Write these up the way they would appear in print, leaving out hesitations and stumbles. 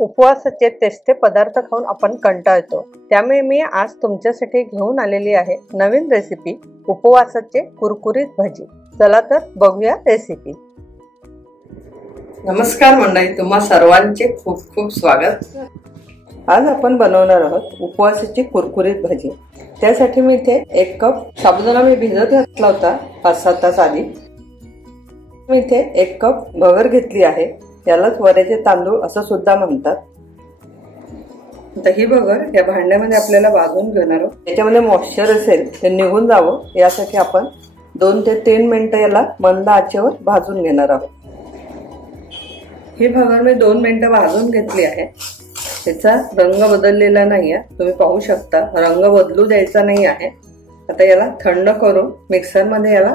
उपवासाचे तेच पदार्थ खाऊन आपण कंटाळतो। त्यामुळे मी आज तुमच्यासाठी घेऊन आलेली आहे नवीन रेसिपी, उपवासाचे कुरकुरीत भजी। चला तर बघूया रेसिपी। नमस्कार मंडळी, तुम्हा सर्वांचे खूप खूप स्वागत। आज आपण बनवणार आहोत उपवासाची कुरकुरीत भजी। त्यासाठी मी इथे 1 कप साबुदाणा मी भिजत घातला होता 5-7 तास आधी। मी इथे 1 कप भगर घेतली आहे, यालाच वऱ्याचे तांदूळ असं सुद्धा म्हणतात। दही भगर या भांड्यामध्ये आपल्याला भाजून घेणार आहोत। त्याच्यामध्ये मॉइश्चर असेल ते निघून जावं यासाठी आपण 2 ते 3 मिनिटं याला मंद आचेवर भाजून घेणार आहोत। ही भगर मी 2 मिनिटं भाजून घेतली आहे। त्याचा रंग बदललेला नाही आहे, तुम्ही पाहू शकता। रंग बदलू द्यायचा नाही आहे। आता याला थंड करून मिक्सर मध्ये याला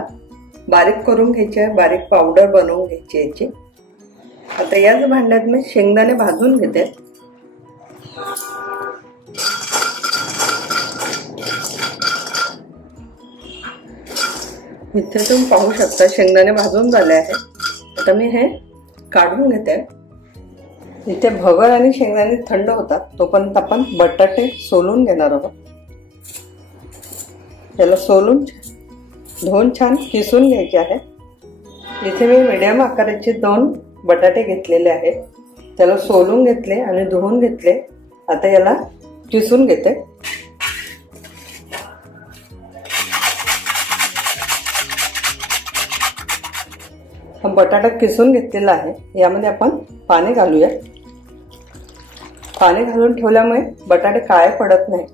बारीक करून घ्यायचे आहे, बारीक पावडर बनवून घ्यायची याची। आता याच भांड्यात मी शेंगदाणे भाजून घेते। इथे तुम्ही पाहू शकता शेंगदाणे भाजून झाले आहे। आता मी हे काढून घेते। इथे भगर आणि शेंगदाणे थंड होतात तोपर्यंत आपण बटाटे सोलून घेणार आहोत। याला सोलून धुवून छान किसून घ्यायचे आहे। इथे मी मीडियम आकाराचे 2 बटाटे घेतलेले आहेत, त्याला सोलून घेतले आणि धुवून घेतले। आता याला किसून घेते। हा बटाटा किसून घेतलेला आहे, यामध्ये आपण पाणी घालूया। पाणी घालून ठेवल्यामुळे बटाटे काळे पडत नाही,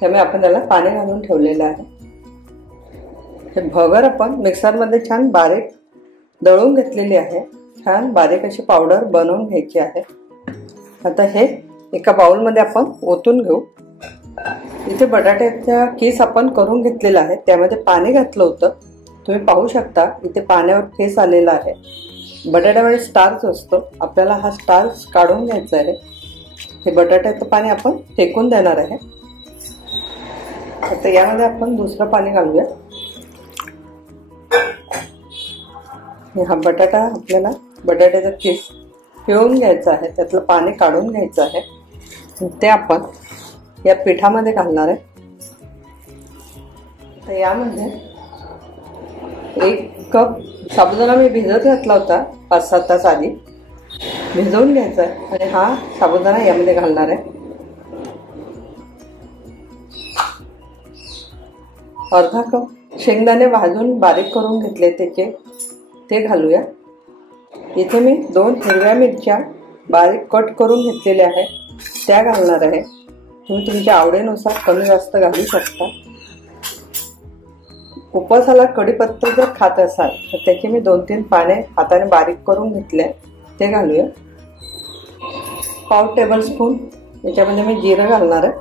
त्यामुळे आपण याला पाणी घालून ठेवलेलं आहे। हे भगर आपण मिक्सर मध्ये छान बारीक दळून घेतलेली आहे, छान बारीक अशी पावडर बनवून घ्यायची आहे। आता हे एका बाउल मध्ये आपण ओतून घेऊ। इथे बटाट्याचा किस आपण करून घेतलेला आहे, त्यामध्ये पाणी घातलं होतं, तुम्ही पाहू शकता। इथे पाण्यावर फेस आलेला आहे। बटाट्यामध्ये स्टार्च असतो, आपल्याला हा स्टार्च काढून घ्यायचा आहे। हे बटाट्याचं पाणी आपण फेकून देणार आहे। आता यामध्ये आपण दुसरं पाणी घालूया। हा बटाटा आपल्याला बटाट्याचा किस पिळून घ्यायचा आहे, त्यातलं पाणी काढून घ्यायचं आहे। ते आपण या पिठामध्ये घालणार आहे। तर यामध्ये 1 कप साबुदाणा मी भिजत घातला होता 5-7 तास आधी, भिजवून घ्यायचा आहे आणि हा साबुदाणा यामध्ये घालणार आहे। अर्धा कप शेंगदाणे भाजून बारीक करून घेतले ते घालूया। इथे मी 2 हिरव्या मिरच्या बारीक कट करून घेतलेल्या आहेत, त्या घालणार आहे। तुम्ही तुमच्या आवडीनुसार कमी जास्त घालू शकता। उपवासाला कढीपत्ता जर खात असाल तर त्याचे मी 2-3 पाने हाताने बारीक करून घेतले, ते घालूया। पाव टेबलस्पून याच्यामध्ये मी जिरं घालणार आहे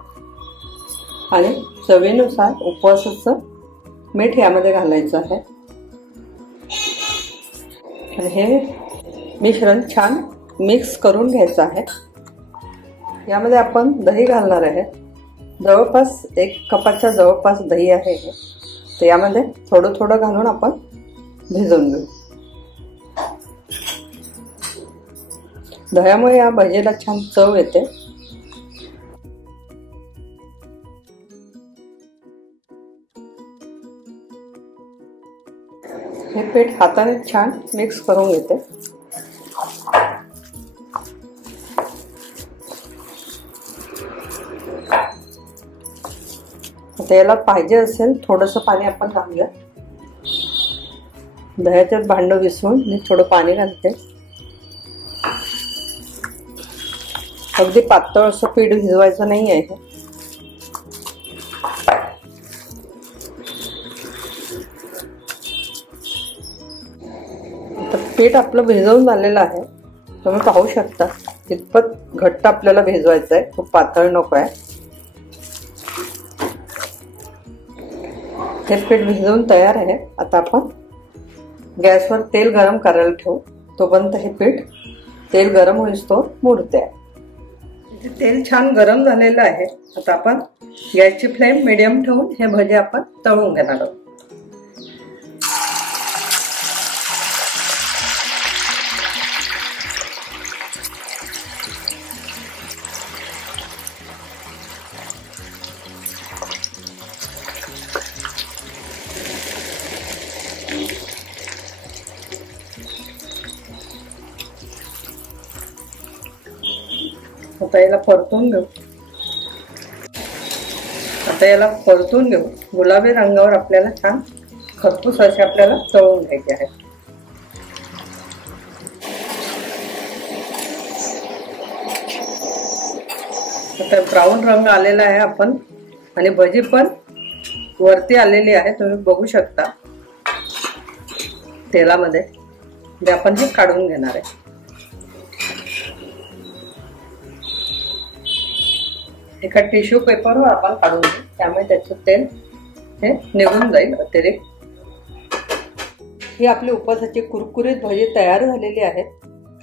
आणि चवीनुसार उपवासाचं मीठ यामध्ये घालायचं आहे। आणि हे मिश्रण छान मिक्स करून घ्यायचं आहे। यामध्ये आपण दही घालणार आहे, जवळपास 1 कपाच्या जवळपास दही आहे। तर यामध्ये थोडं थोडं घालून आपण भिजवून घेऊ। दह्यामुळे या भजीला छान चव येते। हे पीठ हाताने छान मिक्स करून घेते। आता याला पाहिजे असेल थोडंसं पाणी आपण घालूया। दह्याचं भांड विसरून मी थोडं पाणी घालते। अगदी पातळ असं पीठ भिजवायचं नाही आहे। पीठ आपलं भिजवून झालेलं आहे, तुम्ही पाहू शकता। इतपत घट्ट आपल्याला भिजवायचं आहे, खूप पातळ नको आहे। हे पीठ भिजवून तयार आहे। आता आपण गॅसवर तेल गरम करायला ठेवू, तोपर्यंत हे पीठ तेल गरम होईस्तोवर मुरते। तेल छान गरम झालेलं आहे। आता आपण गॅसची फ्लेम मीडियम ठेवून हे भजे आपण तळून घेणार आहोत। आता याला परतून घेऊ. गुलाबी रंगावर आपल्याला छान खरपूस असे आपल्याला तळून घ्यायचे आहेत. आता ब्राऊन रंग आलेला आहे आपण आणि भजी पण वरती आलेली आहे, तुम्ही बघू शकता तेलामध्ये. जे आपण हे काढून घेणार आहे. एका टिश्यू पेपरवर आपण काढून घेऊ, त्यामुळे त्याचं तेल हे निघून जाईल अतिरिक्त. ही आपली उपवासाची कुरकुरीत भजी तयार झालेली आहे.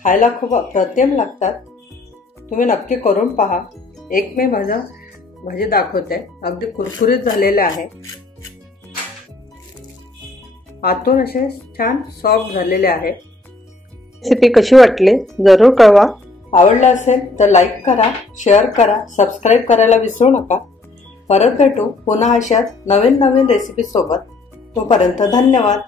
खायला खूप अप्रतिम लागतात. तुम्ही नक्की करून पहा. एक मी माझं भजी दाखवते. अगदी कुरकुरीत झालेले आहे, आतून असे छान सॉफ्ट झालेले आहे. रेसिपी कशी वाटली जरूर कळवा. आवडलं असेल तर लाईक करा, शेअर करा, सबस्क्राईब करायला विसरू नका. परत भेटू पुन्हा अशाच नवीन रेसिपी सोबत. तोपर्यंत धन्यवाद.